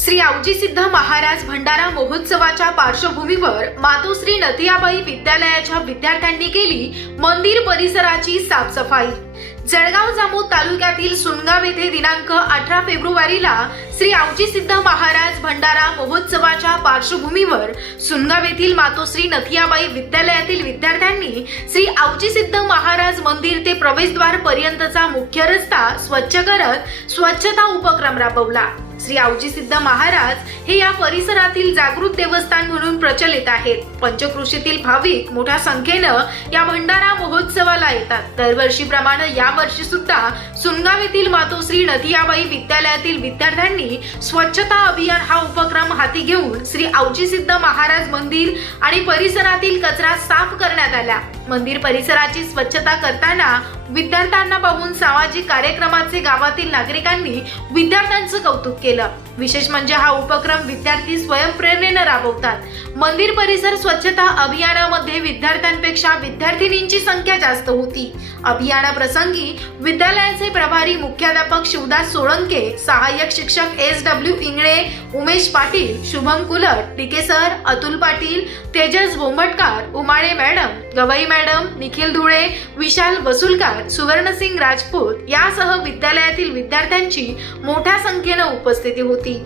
श्री आवजी सिद्ध महाराज भंडारा महोत्सवाच्या पार्श्वभूमीवर मातोश्री नथियाबाई विद्यालयाच्या विद्यार्थ्यांनी केली मंदिर परिसराची साफसफाई. जळगाव जामोद तालुक्यातील सुनगाव येथे दिनांक अठरा फेब्रुवारीला श्री आवजी सिद्ध महाराज भंडारा महोत्सवाच्या पार्श्वभूमीवर सुनगाव येथील मातोश्री नथियाबाई विद्यालयातील विद्यार्थ्यांनी श्री आवजी सिद्ध महाराज मंदिर ते प्रवेशद्वार पर्यंतचा मुख्य रस्ता स्वच्छ करत स्वच्छता उपक्रम राबवला. श्री आवजी सिद्ध महाराज हे या परिसरातील जागृत देवस्थान म्हणून प्रचलित आहेत. पंचकृषीतील भाविक मोठ्या संख्येनं या भंडारा महोत्सवाला येतात. दरवर्षीप्रमाणे या वर्षी सुद्धा सुनगाव येथील मातोश्री नदियाबाई विद्यालयातील विद्यार्थ्यांनी स्वच्छता अभियान हा उपक्रम हाती घेऊन श्री आवजी सिद्ध महाराज मंदिर आणि परिसरातील कचरा साफ करण्यात आला. मंदिर परिसराची स्वच्छता करताना विद्यार्थ्यांना पाहून सामाजिक कार्यक्रमाचे गावातील नागरिकांनी विद्यार्थ्यांचं कौतुक केलं. विशेष म्हणजे हा उपक्रम विद्यार्थी स्वयंप्रेरणेनं राबवतात. मंदिर परिसर स्वच्छता अभियानामध्ये विद्यार्थ्यांपेक्षा विद्यार्थिनींची संख्या जास्त होती. अभियानाप्रसंगी विद्यालयाचे प्रभारी मुख्याध्यापक शिवदास सोळंके सहाय्यक शिक्षक S W Ingale Umesh Patil Shubham Kulat Tike sir Atul Patil Tejas Bombatkar Umale madam Gawai madam Nikhil Dhule Vishal Vasulkar Suvarnasingh Rajput यासह विद्यालयातील विद्यार्थ्यांची मोठ्या संख्येनं उपस्थिती होती.